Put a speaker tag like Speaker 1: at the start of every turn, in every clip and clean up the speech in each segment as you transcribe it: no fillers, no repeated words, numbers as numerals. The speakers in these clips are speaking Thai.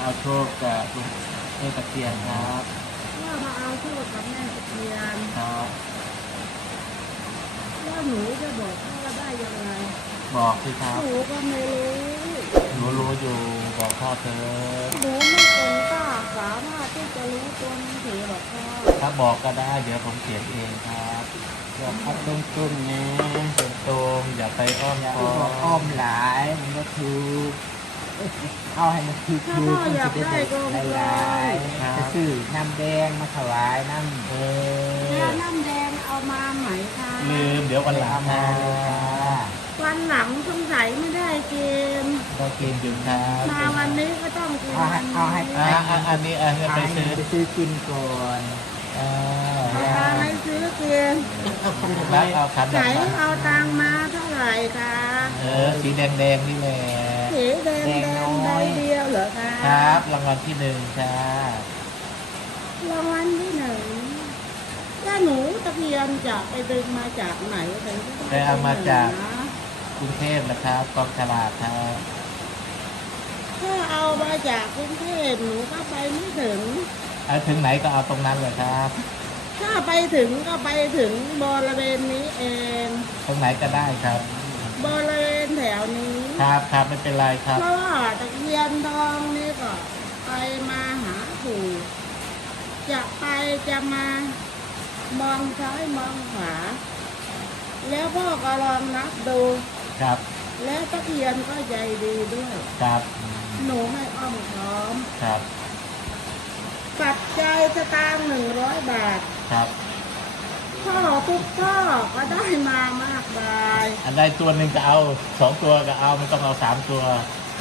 Speaker 1: เอาโชคกับแม่ตะเคียนครับ
Speaker 2: ว่ามาเอาโชคกับแม่ตะเคียน
Speaker 1: ครับ
Speaker 2: ว่าหนูจะบอกพ่อได้ยังไง
Speaker 1: บอกสิครับ
Speaker 2: หนูก็ไม่รู้
Speaker 1: หนูรู้อยู่บอกพ่อเถอะ
Speaker 2: หนูไม่คงกล้าสามารถที่จะรู้ตัวหนังสือหรอกพ่อ
Speaker 1: ถ้าบอกก็ได้เดี๋ยวผมเขียนเองครับ
Speaker 3: อย่าพัดตรงต้นนะ
Speaker 1: ตรงอย่าไปอ้อม
Speaker 3: อย่าไป
Speaker 1: ค้อ
Speaker 3: บอกอ้อ
Speaker 1: ม
Speaker 3: มหลายมันก็คือเอาให้มันคือ
Speaker 2: ถ้าพ่ออยากได้ก็
Speaker 3: หลายจะซื้อน้ำแดงมาถวายน้ำ
Speaker 2: แล้วน้ำแดงเอามาไหมคะ
Speaker 1: ลืมเดี๋ยววันหลัง
Speaker 3: มา
Speaker 2: วันหลังสงสัยไม่ได้กิน
Speaker 1: ก็กินอยู่ครับ
Speaker 2: มาวันนี้ก็ต้องกิน
Speaker 3: เอาให้
Speaker 1: อันนี้ไป
Speaker 3: ซื้อกินก่อน
Speaker 2: เอาให้ซื้อกิน
Speaker 1: แล้วเอาขัน
Speaker 2: ไหนเอาตังมาเท่าไหร่คะ
Speaker 1: สีแดงนี่แหละ
Speaker 2: สีแดงใบเดียวเหรอคะ
Speaker 1: ครับรางวัลที่1จ้
Speaker 2: ารางวัลที่1ถ้าหนูตะเพียนจะไปดึงมาจากไหน
Speaker 1: ไปเอามาจากกรุงเทพนะครับกองฉลากครับ
Speaker 2: ถ้าเอามาจากกรุงเทพหนูก็ไปไม่ถึง
Speaker 1: ถึงไหนก็เอาตรงนั้นเลยครับ
Speaker 2: ถ้าไปถึงก็ไปถึงบริเวณนี้เอง
Speaker 1: ตรงไหนก็ได้ครับ
Speaker 2: บริเวณแถวนี้
Speaker 1: ครับไม่เป็นไรครับ
Speaker 2: เพราะว่าตะเคียนทองนี่ก็ไปมาหาปู่จะไปจะมามองซ้ายมองขวาแล้วพ่อก็ลองนับดู
Speaker 1: ครับ
Speaker 2: แล้วตะเคียนก็ใจดีด้วย
Speaker 1: ครับ
Speaker 2: หนูไม่อ้อมค้อม
Speaker 1: ครับ
Speaker 2: ปัจจัยสตางค์100 บาท
Speaker 1: ครับ
Speaker 2: พ่อทุกพ่อก็ได้มามากมาย
Speaker 1: อันใดตัวหนึ่งก็เอา2 ตัวก็เอาไม่ต้องเอา3 ตัว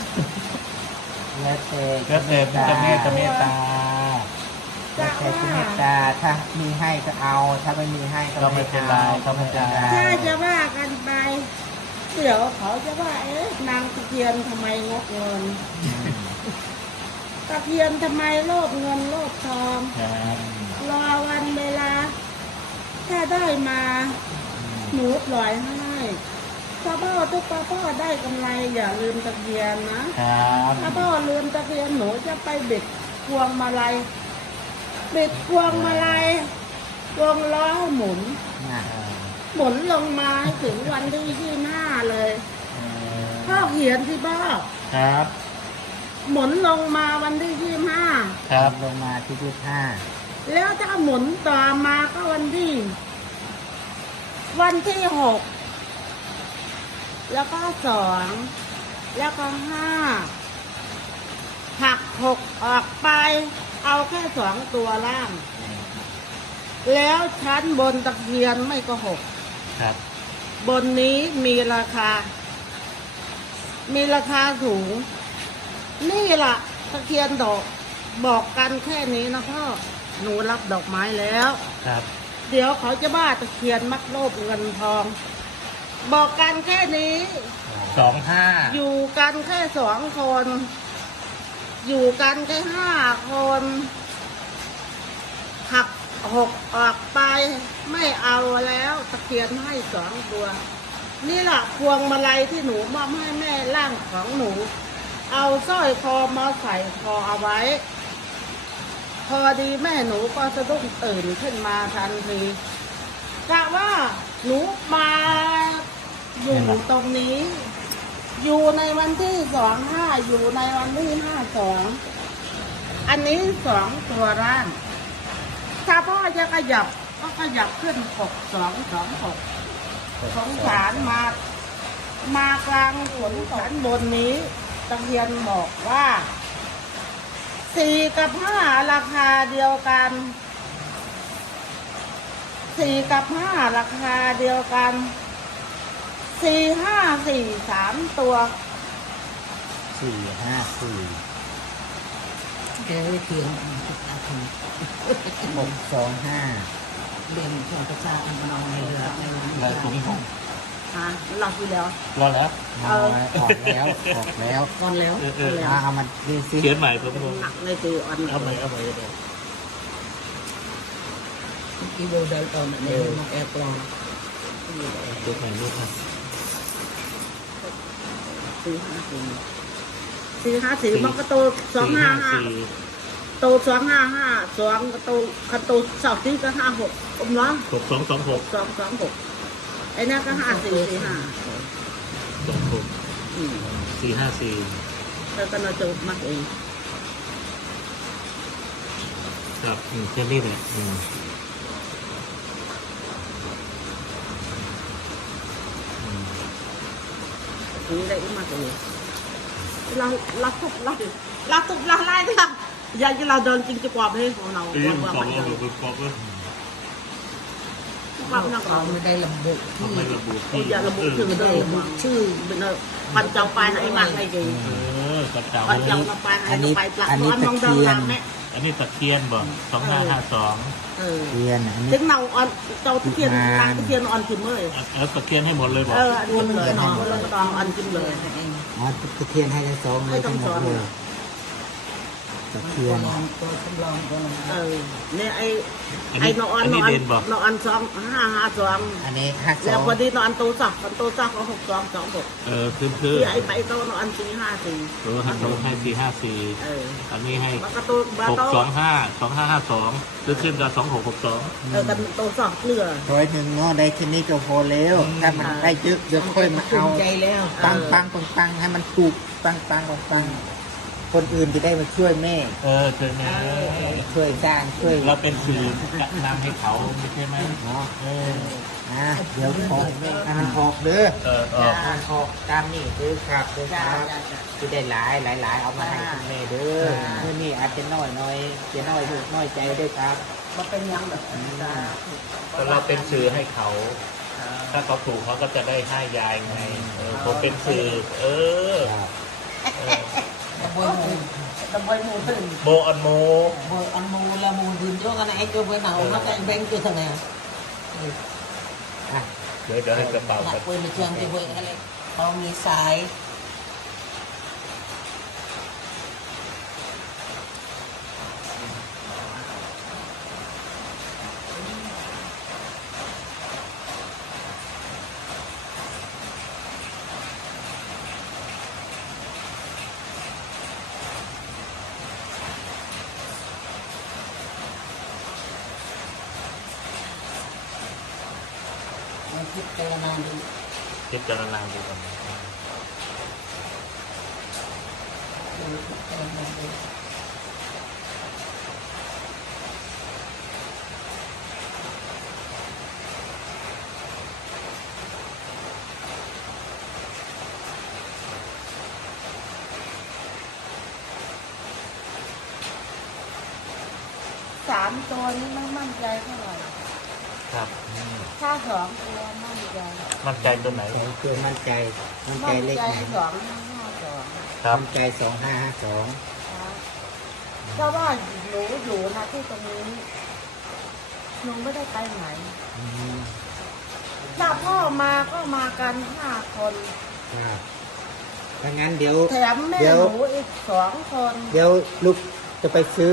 Speaker 3: แล้ว
Speaker 1: เต็มจะเมตตา
Speaker 3: แล้วแต่จะเมตตาถ้ามีให้ก็เอาถ้าไม่มีให้
Speaker 1: ก็ไม่เป็นไรก็ไม่เป็นไร
Speaker 2: ถ้าจะว่ากันไปเดี๋ยวเขาจะว่านางตะเคียนทำไมงกเงินตะเคียนทำไมโลภเงินโลภทองรอวันเวลาถ้าได้มาหนูปล่อยให้ถ้าพ่อทุกพ่อได้กำไรอย่าลืมตะเคียนนะถ้าพ่อลืมตะเคียนหนูจะไปบิดพวงมาลัยบิดพวงมาลัยวงล้อหมุนลงมาถึงวันที่25เลยพ่อเขียนที่บ้าน
Speaker 1: ครับ
Speaker 2: หมุนลงมาวันที่25
Speaker 1: ครับ
Speaker 3: ลงมาที่25
Speaker 2: แล้วถ้าหมุนต่อมาก็วันที่6แล้วก็2แล้วก็5หัก6ออกไปเอาแค่2 ตัวล่างแล้วชั้นบนตะเคียนไม่ก็6
Speaker 1: ครับ
Speaker 2: บนนี้มีราคาสูงนี่ล่ะตะเคียนดอกบอกกันแค่นี้นะพ่อหนูรับดอกไม้แล้ว
Speaker 1: ครับ
Speaker 2: เดี๋ยวเขาจะบ้าตะเคียนมักโลภเงินทองบอกกันแค่นี้
Speaker 1: 25
Speaker 2: อยู่กันแค่2 คนอยู่กันแค่5 คนหัก6ออกไปไม่เอาแล้วตะเคียนให้2 ตัวนี่ล่ะพวงมาลัยที่หนูมอบให้แม่ร่างของหนูเอาสร้อยคอมาใส่คอเอาไว้พอดีแม่หนูก็สะดุ้งตื่นขึ้นมาทันทีกะว่าหนูมาอยู่ตรงนี้อยู่ในวันที่25อยู่ในวันที่52อันนี้2 ตัวร่างถ้าพ่อจะขยับก็ขยับขึ้น6226สงสารมากลางฝนสันบนนี้ตะเคียนบอกว่า4 กับ 5ราคาเดียวกัน4 กับ 5ราคาเดียวกัน4 5 4 3 ตัว
Speaker 3: 4 5 4เดี๋ยวเทียน6 2 5เรียนชนประชาชนมานอนในเรือใน
Speaker 1: ตรงนี้ของ
Speaker 2: หลับอยู่แล้ว
Speaker 1: รอแล้ว
Speaker 3: ออกแล้ว
Speaker 2: ก่อนแล้ว
Speaker 3: เอามันดีสิ
Speaker 1: เขียนใหม่ผม
Speaker 2: หนักเลยคืออัน
Speaker 1: เอาใหม่
Speaker 3: ที่โดนเดินตอนนี้มาแอบปลอม
Speaker 1: ตัวไหนลูกครับ
Speaker 2: 4 5 4 454มันก็โต255โต255 2ก็โตคันโต24ก็56เนาะ
Speaker 3: 6226
Speaker 2: 226ไอ้นั่นก็5445
Speaker 3: 454
Speaker 2: แล้วก็เราจะมักเอง
Speaker 3: ครับแค่นี้แหละ
Speaker 2: นี่ได้มักเองเราทุบไล่ค่ะอยากจะเราเดินจริงจะกว่าเพลงของเรา
Speaker 3: เรื่องของเราเป็นปอบเลย
Speaker 2: ความนัก
Speaker 4: เรา
Speaker 2: เรา
Speaker 4: ไม่ได้ระบุที่
Speaker 3: ไม่ระบุที่
Speaker 2: อย่าระบุชื่อเดิมชื่อเป็นปันเจ้าไปไอ้มันไอ้เกย์
Speaker 3: กับเจ้า
Speaker 2: ปันเจ้าไปไอ้ไปปลักมันมองเดินหลังแม่
Speaker 3: อันนี้ตะเคียนบ่2552
Speaker 4: เทียนอันนี้
Speaker 2: ถึงเราอ่อนเจ้าตะเคียนนางตะเคียนอ่อนขึ้นเลย
Speaker 3: ตะเคียนให้หมดเลยบ่
Speaker 2: อันนี้เลยเนาะแล้วก็ต้องอ่อนขึ้นเลย
Speaker 4: อ๋อตะเทียนให้ทั้งสองเลยทั้งหมดเลยตะเทียน
Speaker 2: เนี่ยไอ้นอน2 552
Speaker 4: อันนี้52
Speaker 2: แล้วพอดีนอนโตสักเขา6226
Speaker 3: คือ
Speaker 2: ที่ไอ้ไปโตนอน454
Speaker 3: ฮันโตให้454อันนี้ให้
Speaker 2: แล้วก็โต
Speaker 3: 625 2552หรือขึ้นกับ2662
Speaker 2: กันโตสองเกลือ
Speaker 4: ร้อยหนึ่งเนาะได้แค่นี้ก็พอแล้วถ้ามันได้เยอะเดี๋ยวค่อยมาเอา
Speaker 2: ใจแล้ว
Speaker 4: ปังให้มันถูกปังคนอื่นจะได้มาช่วยแม่
Speaker 3: เจอแม่
Speaker 4: ช่วยสร้างช่วย
Speaker 3: เราเป็นสื่อนำให้เขาไม่ใช่ไหม
Speaker 4: เนาะเดี๋ยวออกออกเด้อ
Speaker 3: ออก
Speaker 4: ออกตามนี่เด้อครับคือได้หลายเอามาให้คุณแม่เด้อเมื่อนี้อาจจะน้อยจะน้อยลูกน้อยใจด้วยครับ
Speaker 2: มันเป็นยังแบบ
Speaker 3: แต่เราเป็นสื่อให้เขา ถ้าเขาถูกเขาก็จะได้ให้ยายไงผมเป็นสื่อ
Speaker 2: ตะบอยมูตื่น
Speaker 3: โบอันโม
Speaker 2: อันมูละมูตื่นโยกันไอ้ตัวเบอร์หนาวแล้วก็แบงค์ตัวทางไหน
Speaker 3: เดี๋ยวให้กระเป๋า
Speaker 2: หลั
Speaker 3: กั
Speaker 2: ก
Speaker 3: น
Speaker 2: เบอร์มาเชียงตัวเบอร์อะไรเขามีสาย คิดเจรนาดู
Speaker 3: คิดจารณาดูก่อน
Speaker 2: 3 ตัวนี้ไม่มั่นใจเท่าไหร่
Speaker 3: ครับ
Speaker 2: ถ้า2 ตัวมั่นใจ
Speaker 3: มั่นใจตัวไหน
Speaker 4: คือมั่นใจเลขไหน
Speaker 2: 252
Speaker 3: ครับ
Speaker 4: มั่นใจ2552
Speaker 2: เพราะว่าหนูอยู่นะที่ตรงนี้หนูไม่ได้ไปไหนถ้าพ่อมาก็มากัน5 คน
Speaker 4: ครับถ้างั้นเดี๋ยว
Speaker 2: แถมแม่หนูอีก2 คน
Speaker 4: เดี๋ยวลูกจะไปซื้อ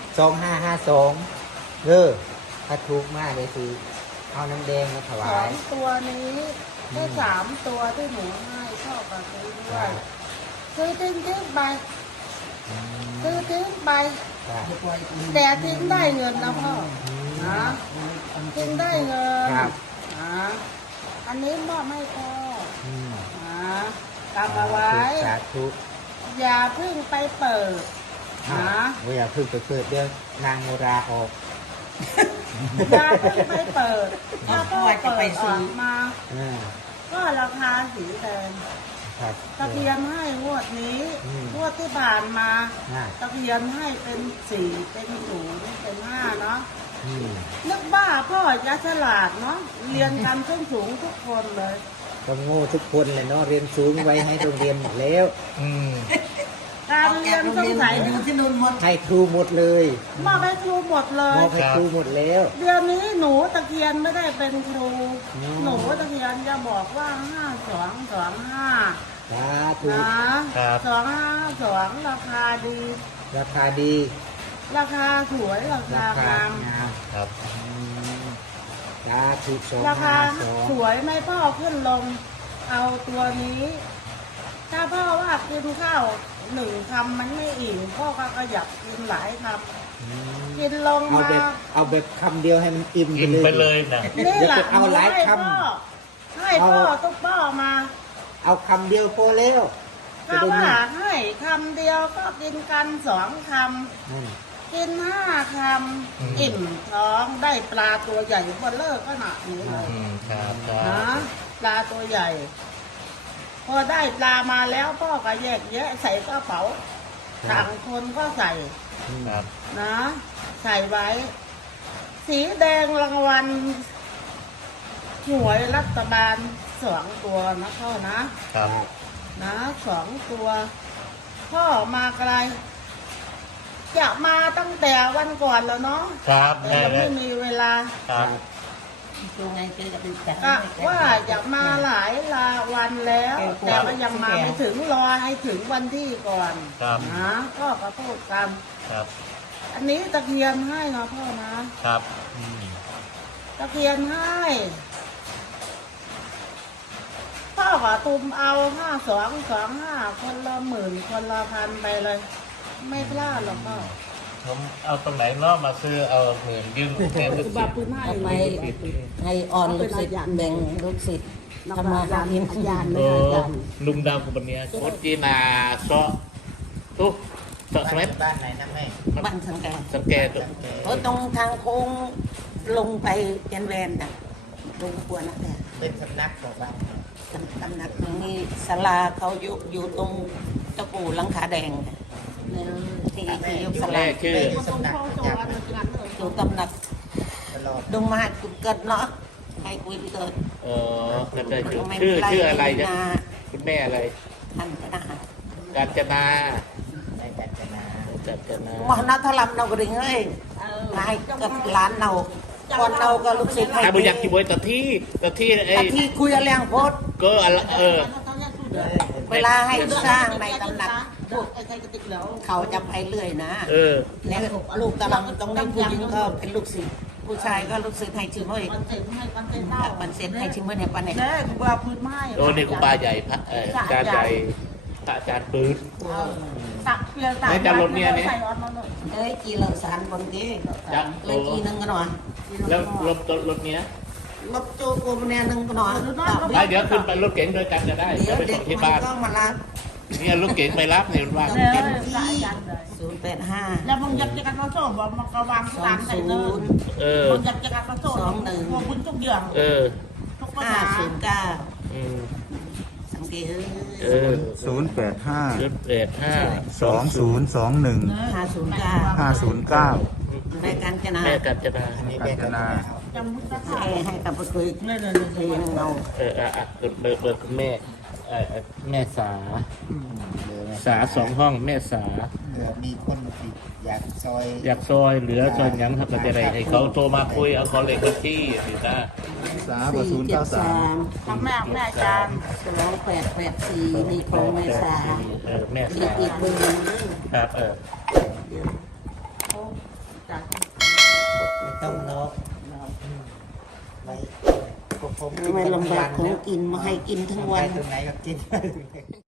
Speaker 4: 2552ถ้าถูกมากเลยสิเอาน้ำแดงมาถวาย
Speaker 2: 2 ตัวนี้ได้3 ตัวที่หนูให้ชอบกับซื้อด้วยซื้อทิ้งไปซื้อทิ้งไปแต่ทิ้งได้เงินนะพ่อนะทิ้งได้เงินนะอันนี้มอบให้พ่อนะกำเอาไว้
Speaker 4: สาธุ
Speaker 2: อย่าเพิ่งไปเปิดนะ
Speaker 4: อย่าเพิ่งไปเปิดเรื่องนางโมราออก
Speaker 2: อย่าเพิ่งไปเปิดถ้าพ่อเปิดออกมาก็ราคาสีแดงตะเคียนให้งวดนี้งวดที่ผ่านมาตะเคียนให้เป็น4เป็น0เป็น5เนาะนึกบ้าพ่อจะฉลาดเนาะเรียนกันสูงทุกคนเลย
Speaker 4: ก็โง่ทุกคนเลยเนาะเรียนสูงไว้ให้โรงเรียนหมดแล้ว
Speaker 2: การเรียนต้องใส่ที่นู่นหมด
Speaker 4: ให้ครูหมดเลย
Speaker 2: มอบให้ครูหมดเลย
Speaker 4: มอบให้ครูหมดแล้ว
Speaker 2: เดี๋ยวนี้หนูตะเคียนไม่ได้เป็นครูหนูตะเคียนจะบอกว่า5225
Speaker 4: สาธุ
Speaker 2: นะ252ราคาดี
Speaker 4: ราคาดี
Speaker 2: ราคาสวยราคางาม
Speaker 3: ครับ
Speaker 4: สาธุ
Speaker 2: ราคาส
Speaker 4: 252
Speaker 2: วยไม่พ่อขึ้นลงเอาตัวนี้ ถ้าพ่อว่ากินข้าวหนึ่งคำมันไม่อิ่มพ่อก็อยากกินหลายคำกินลง
Speaker 4: เอา
Speaker 2: มา
Speaker 4: แบบเอาแบบคำเดียวให้มันอิ่ม
Speaker 3: กินไปเลยนะ
Speaker 2: นี่แหละ
Speaker 4: อย่าไปเอาหลายคำ
Speaker 2: ให้พ่อตุ๊กพ่อมา
Speaker 4: เอาคำเดียวพอแล้วจะ
Speaker 2: ก็
Speaker 4: ได้
Speaker 2: ว่า
Speaker 4: ไม่
Speaker 2: ให้คำเดียวก็กินกัน2 คำ
Speaker 4: นั่น
Speaker 2: กิน5 คำอิ่มท้องได้ปลาตัวใหญ่เบอเลิกขนาดนี้เลย
Speaker 3: ครับครับ
Speaker 2: นะปลาตัวใหญ่ พอได้ปลามาแล้วพ่อก็แยกแยะใส่กระเป๋าต่างคนก็ใส่
Speaker 3: ครับ
Speaker 2: นะ ใส่ไว้ สีแดงรางวัลหวยรัฐบาล2 ตัวนะพ่อนะครับ นะ2 ตัว พ่อมาไกลจะมาตั้งแต่วันก่อนแล้วเนาะ
Speaker 3: ครับ
Speaker 2: แต่
Speaker 3: แม่
Speaker 2: ยังไม่มีเวลา
Speaker 3: ครับ
Speaker 2: ก็ว่าจะมาหลายวันแล้ว แต่ก็ยังมาไม่ถึงรอให้ถึงวันที่ก่อน
Speaker 3: ครับ
Speaker 2: นะพ่อก็พูดกัน
Speaker 3: ครับ
Speaker 2: อันนี้ตะเคียนให้นะพ่อนะครับ ตะเคียนให้พ่อก็ตุมเอา5225คนละ10,000คนละ1,000ไปเลย ไม่พลาดหรอกพ่อ
Speaker 3: ผมเอาตรงไหนเนาะมาซื้อเอาเหมือนยื่นแทนลูกศิษย์
Speaker 5: ทำไมให้ออนลูกศิษย์แบ่งลูกศิษย์ทำมาหากิน
Speaker 3: เออลุงดาวกุบันเนียโคตรจีนาซอตุ๊กซอสมัย
Speaker 4: บ้านไหนนะแม่
Speaker 5: บ้านสังแก
Speaker 3: สังเกต
Speaker 5: เพราะตรงทางโค้งลงไปเจนแวนน่ะลงกวนนะแต่
Speaker 4: เป็นสำนักของบ้าน
Speaker 5: ตำหนักนี้ศาลาเขาอยู่ตรงตะปูหลังคาแดงที่ยกศาลา
Speaker 3: แม่ชื่อ
Speaker 4: เป็นสำนักประจ
Speaker 5: อยู่ตำหนัก
Speaker 4: ำตลอด
Speaker 5: ดงมากุเกิดเนาะให้คุยไปเกิด
Speaker 3: ก็ได้ชื่ออะไรจ๊ะคุณแม่อะไร
Speaker 5: ท่านก็นะ
Speaker 3: กาญจนา
Speaker 4: ในการจนา
Speaker 3: กาญจนา
Speaker 5: มหาทลัมเราก็ดึงเอ้ยให้กับร้านเราคนเราก็ลูกศิษย์ให้
Speaker 3: ถ้าบุญยักษ์ที่บวยตะที่ไอ้
Speaker 5: แต่ที่คุยอะไรอย่างโพด
Speaker 3: ก็
Speaker 5: เวลาให้สร้างในตำหนักพวกเขาจะไปเรื่อยนะ แล้วลูกตำหนักตรงนี้ผู้หญิงก็เป็นลูกศิษย์ผู้ชายก็ลูกศิษย์ให้ชิมเฮ้ยบันเซ็นให้ชิมเฮ้ยเนี่ยปันเนี่ย
Speaker 2: แม่กูว่าพื้นไม้
Speaker 3: โอ้นี่กูปลาใหญ่พระอาจารย์ใหญ่พระอาจารย์ปืน
Speaker 2: ตักเพียงตัก
Speaker 3: ไม่จำรถเนี่ยนี่
Speaker 2: ใส่ออนมาหน่อย
Speaker 5: เอ้ยจีเราสารบางทีเลยจีนึงกันหน่อย
Speaker 3: แล้วรถเนี้ย
Speaker 5: รถโจกูมันเนี่ยนึงกันหน่อย
Speaker 3: ไปเดี๋ยวขึ้นไปรถเก๋งด้วยกันจะได้
Speaker 5: เดี๋ยว
Speaker 3: ไป
Speaker 5: เด็
Speaker 3: ส่
Speaker 5: ก
Speaker 3: งที่
Speaker 5: มัน
Speaker 3: บ้าน
Speaker 5: ก็มารับ
Speaker 3: เนี่ยรถเก๋งไปรับในบ้าน
Speaker 2: เต็มที่
Speaker 5: 085
Speaker 2: แล้วมึงอยากจะกันมาโซ่บอกมากระวังสารใส่เนิน มึงอยากจะกันมาโซ่พวกคุณทุกอย่างทุกภาษา
Speaker 5: 509สังเกต
Speaker 3: 085
Speaker 6: 2021
Speaker 5: 509รายการจะนา
Speaker 3: แม่กัญจนา
Speaker 4: อันนี้เป็นนา
Speaker 2: จำพุทธศาส
Speaker 5: ให้กับไปคุย
Speaker 2: เนี่ย
Speaker 5: เพลงเรา
Speaker 3: เบอร์คุณแม่แม่สา2 ห้องแม่สา
Speaker 4: มีคนติดอยากซอย
Speaker 3: อยากซอยเหลือซอยยังครับก็จะได้ให้เขาโทรมาคุยเอาเขาเลขบัญชีสิจ้า
Speaker 6: 3
Speaker 2: ทำแม่อาจารย์
Speaker 5: 2884นี่ของแม่สา
Speaker 3: แม่
Speaker 5: อี
Speaker 3: สาก
Speaker 5: อีกเบอร์หนึง
Speaker 3: ครับ
Speaker 4: ต้องนกไว้ผม
Speaker 5: ไม่ลำบากของกินมาให้กินทั้งวัน
Speaker 4: ตรงไหนก็กิน